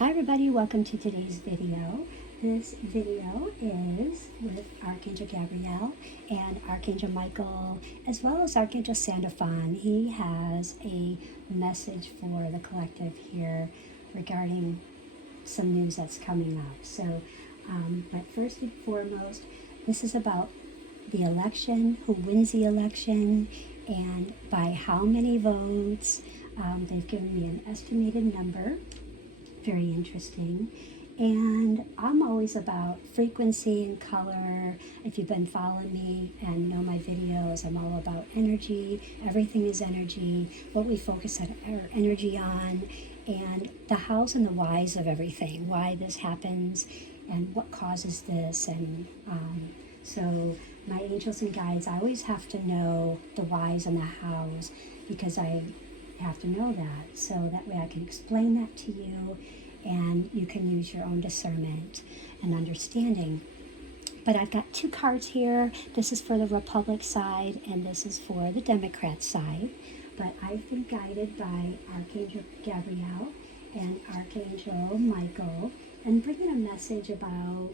Hi everybody, welcome to today's video. This video is with Archangel Gabriel and Archangel Michael, as well as Archangel Sandalphon. He has a message for the collective here regarding some news that's coming up. But first and foremost, this is about the election, who wins the election, and by how many votes. They've given me an estimated number. Very interesting. And I'm always about frequency and color. If you've been following me and know my videos, I'm all about energy. Everything is energy, what we focus our energy on, and the hows and the whys of everything, why this happens and what causes this. And so my angels and guides, I always have to know the whys and the hows, because I have to know that, so that way I can explain that to you and you can use your own discernment and understanding. But I've got two cards here. This is for the Republic side and this is for the Democrat side. But I've been guided by Archangel Gabriel and Archangel Michael, and bringing a message about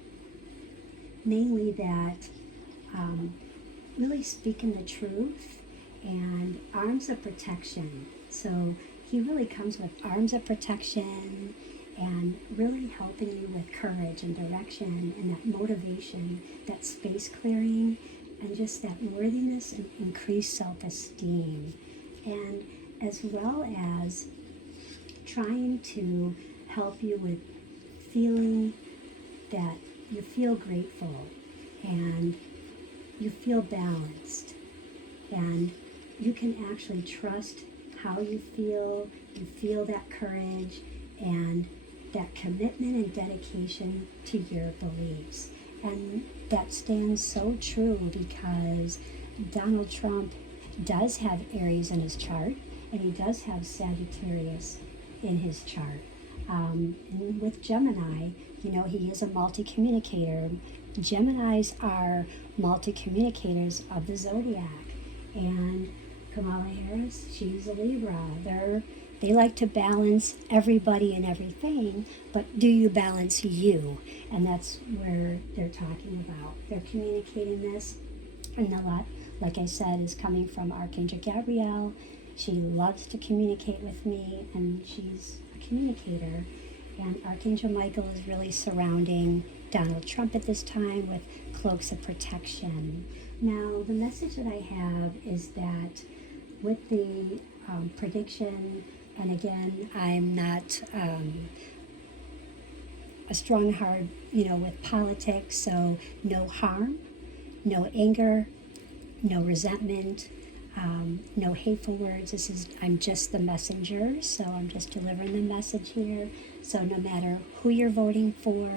mainly that really speaking the truth and arms of protection. So he really comes with arms of protection and really helping you with courage and direction and that motivation, that space clearing, and just that worthiness and increased self-esteem. And as well as trying to help you with feeling that you feel grateful and you feel balanced, and you can actually trust how you feel that courage and that commitment and dedication to your beliefs. And that stands so true because Donald Trump does have Aries in his chart, and he does have Sagittarius in his chart. And with Gemini, he is a multi-communicator. Geminis are multi-communicators of the zodiac. And Kamala Harris, she's a Libra. They like to balance everybody and everything, but do you balance you? And that's where they're talking about. They're communicating this, and a lot, like I said, is coming from Archangel Gabrielle. She loves to communicate with me, and she's a communicator. And Archangel Michael is really surrounding Donald Trump at this time with cloaks of protection. Now, the message that I have is that with the prediction, and again, I'm not a strong heart, with politics, so no harm, no anger, no resentment, no hateful words. I'm just the messenger, so I'm just delivering the message here. So no matter who you're voting for,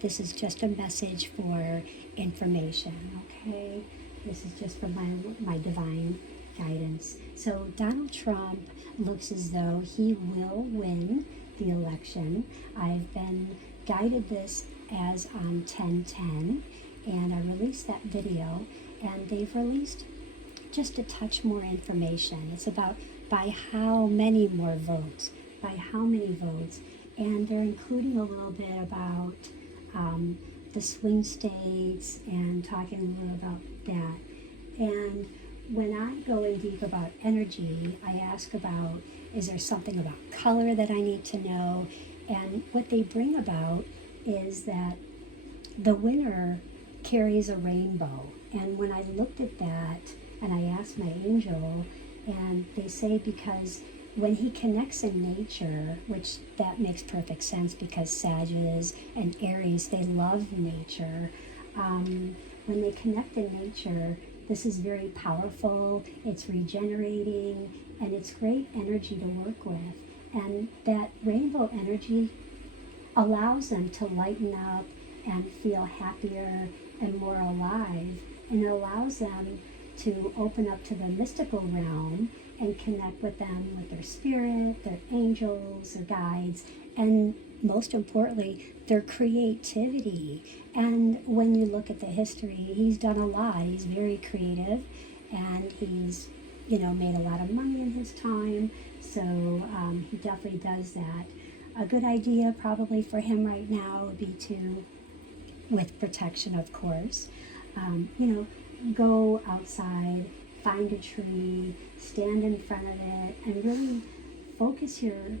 this is just a message for information, okay? This is just for my divine guidance. So Donald Trump looks as though he will win the election. I've been guided this as on 10/10, and I released that video, and they've released just a touch more information. It's about by how many more votes, and they're including a little bit about the swing states and talking a little about that. And when I go in deep about energy, I ask about, is there something about color that I need to know? And what they bring about is that the winner carries a rainbow. And when I looked at that, and I asked my angel, and they say because when he connects in nature, which that makes perfect sense because Sagittarius and Aries, they love nature. When they connect in nature, this is very powerful, it's regenerating, and it's great energy to work with. And that rainbow energy allows them to lighten up and feel happier and more alive. And it allows them to open up to the mystical realm and connect with them, with their spirit, their angels, their guides, and most importantly, their creativity. And when you look at the history, he's done a lot. He's very creative, and he's, made a lot of money in his time. So he definitely does that. a good idea probably for him right now would be to, with protection of course, go outside, find a tree, stand in front of it, and really focus your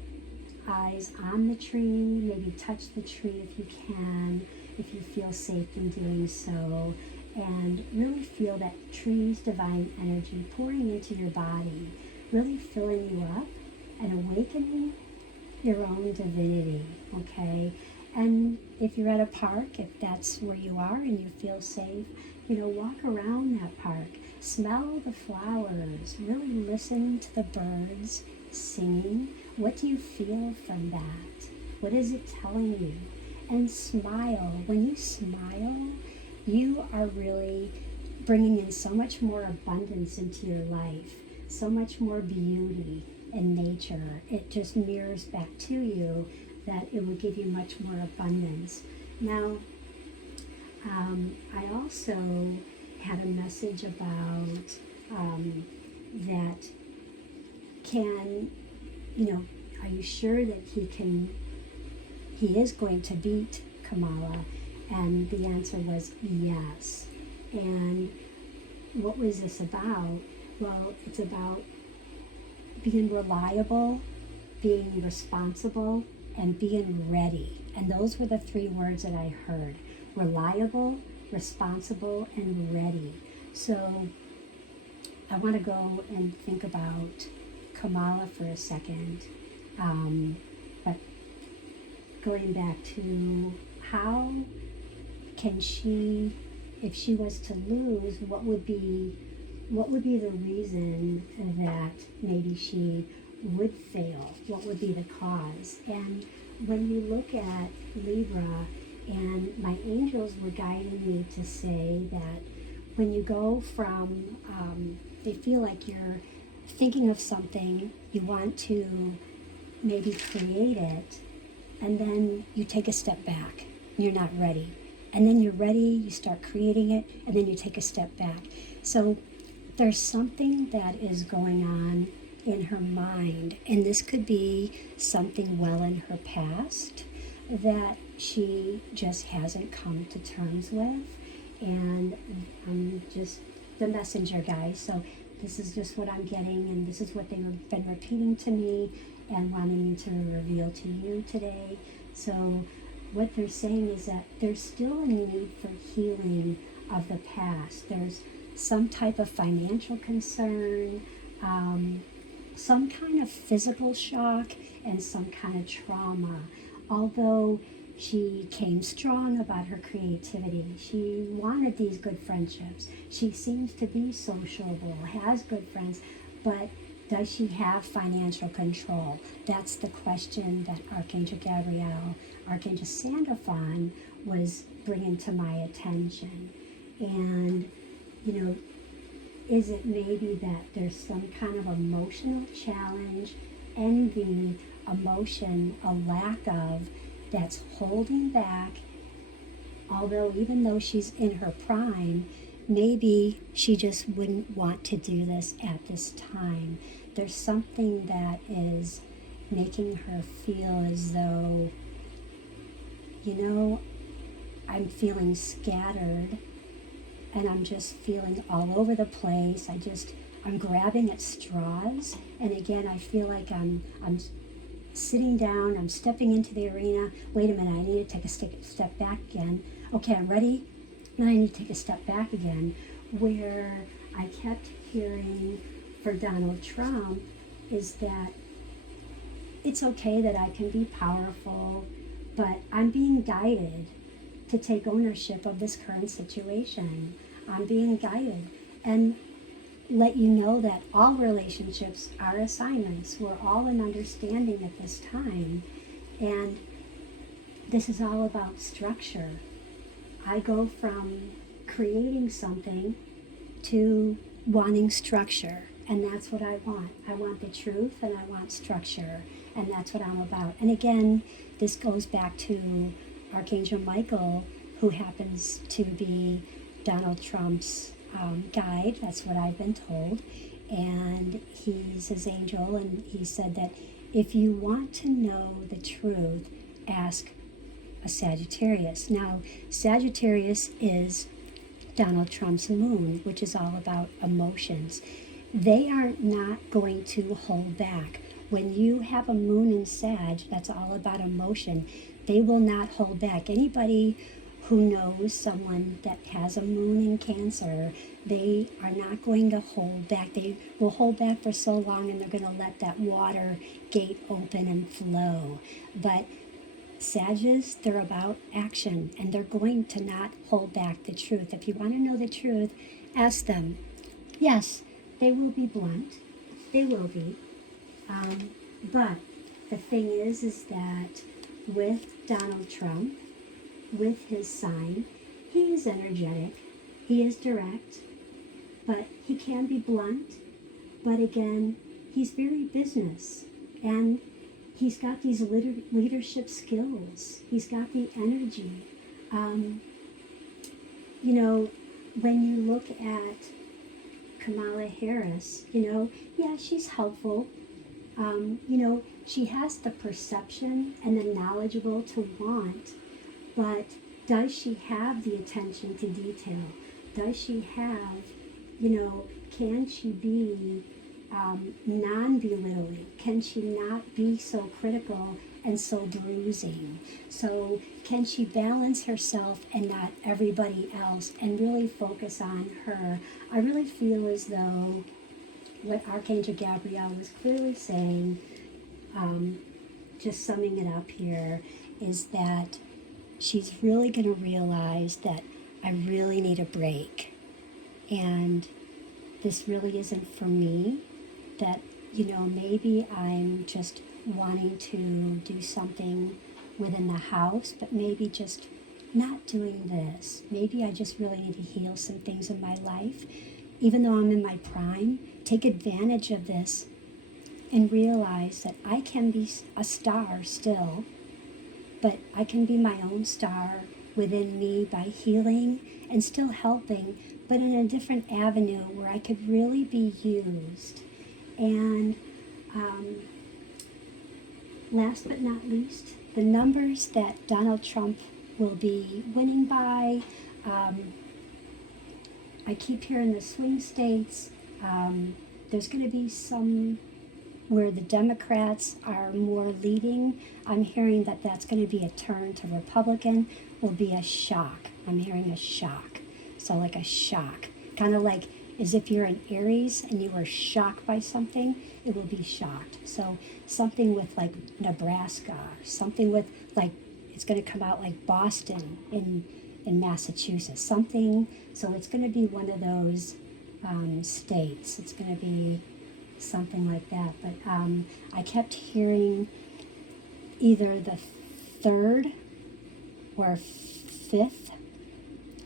eyes on the tree, maybe touch the tree if you can, if you feel safe in doing so, and really feel that tree's divine energy pouring into your body, really filling you up and awakening your own divinity, okay? And if you're at a park, if that's where you are and you feel safe, walk around that park, smell the flowers, really listen to the birds singing. What do you feel from that? What is it telling you? And smile. When you smile, you are really bringing in so much more abundance into your life, so much more beauty in nature. It just mirrors back to you that it will give you much more abundance. Now, I also had a message about that are you sure that he is going to beat Kamala? And the answer was yes. And what was this about? Well, it's about being reliable, being responsible, and being ready. And those were the three words that I heard: reliable, responsible, and ready. So I want to go and think about Kamala for a second, but going back to how can she, if she was to lose, what would be the reason that maybe she would fail? What would be the cause? And when you look at Libra, and my angels were guiding me to say that when you go from, they feel like you're thinking of something, you want to maybe create it, and then you take a step back, you're not ready. And then you're ready, you start creating it, and then you take a step back. So there's something that is going on in her mind, and this could be something well in her past that she just hasn't come to terms with. And I'm just the messenger, guys. So this is just what I'm getting, and this is what they've been repeating to me and wanting me to reveal to you today. So what they're saying is that there's still a need for healing of the past. There's some type of financial concern, some kind of physical shock, and some kind of trauma. Although she came strong about her creativity, she wanted these good friendships. She seems to be sociable, has good friends, but does she have financial control? That's the question that Archangel Gabriel, Archangel Sandalphon was bringing to my attention. And, is it maybe that there's some kind of emotional challenge, envy, emotion, a lack of, that's holding back, although even though she's in her prime, maybe she just wouldn't want to do this at this time. There's something that is making her feel as though, I'm feeling scattered and I'm just feeling all over the place. I'm grabbing at straws. And again, I feel like I'm sitting down, I'm stepping into the arena. Wait a minute, I need to take a step back again. Okay, I'm ready. And I need to take a step back again. Where I kept hearing for Donald Trump is that it's okay that I can be powerful, but I'm being guided to take ownership of this current situation. I'm being guided. And let you know that all relationships are assignments. We're all in understanding at this time. And this is all about structure. I go from creating something to wanting structure. And that's what I want. I want the truth and I want structure. And that's what I'm about. And again, this goes back to Archangel Michael, who happens to be Donald Trump's guide. That's what I've been told. And he's his angel, and he said that if you want to know the truth, ask a Sagittarius. Now, Sagittarius is Donald Trump's moon, which is all about emotions. They are not going to hold back. When you have a moon in Sag, that's all about emotion. They will not hold back. Anybody who knows someone that has a moon in Cancer, they are not going to hold back. They will hold back for so long, and they're going to let that water gate open and flow. But Sages, they're about action, and they're going to not hold back the truth. If you want to know the truth, ask them. Yes, they will be blunt. They will be. But the thing is that with Donald Trump, with his sign, he is energetic, he is direct, but he can be blunt. But again, he's very business, and he's got these leadership skills. He's got the energy. When you look at Kamala Harris, yeah, she's helpful. She has the perception and the knowledgeable to want, but does she have the attention to detail? Does she have, can she be non-belittling? Can she not be so critical and so bruising? So can she balance herself and not everybody else and really focus on her? I really feel as though what Archangel Gabriel was clearly saying, just summing it up here, is that she's really going to realize that I really need a break. And this really isn't for me. That, maybe I'm just wanting to do something within the house, but maybe just not doing this. Maybe I just really need to heal some things in my life. Even though I'm in my prime, take advantage of this and realize that I can be a star still, but I can be my own star within me by healing and still helping, but in a different avenue where I could really be used. And last but not least, the numbers that Donald Trump will be winning by, I keep hearing the swing states. There's going to be some where the Democrats are more leading. I'm hearing that that's going to be a turn to Republican, will be a shock. I'm hearing a shock. So like a shock. Kind of like as if you're an Aries and you were shocked by something, it will be shocked. So something with like Nebraska, something with like, it's going to come out like Boston in Massachusetts, something. So it's going to be one of those states. It's going to be something like that. But I kept hearing either the third or fifth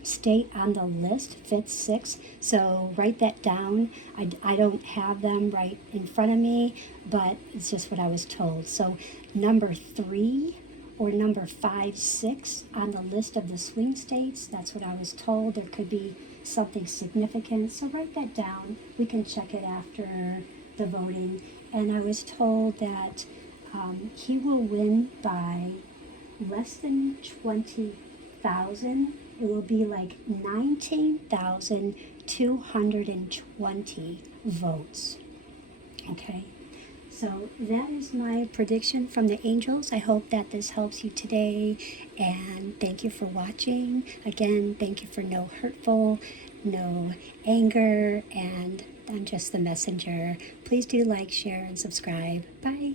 state on the list, fifth, sixth. So write that down. I don't have them right in front of me, but it's just what I was told. So number 3 or number 5, 6 on the list of the swing states, that's what I was told. There could be something significant. So write that down. We can check it after the voting. And I was told that he will win by less than 20,000. It will be like 19,220 votes. Okay, so that is my prediction from the angels. I hope that this helps you today, and thank you for watching. Again, thank you for no hurtful, no anger, and I'm just the messenger. Please do like, share, and subscribe. Bye.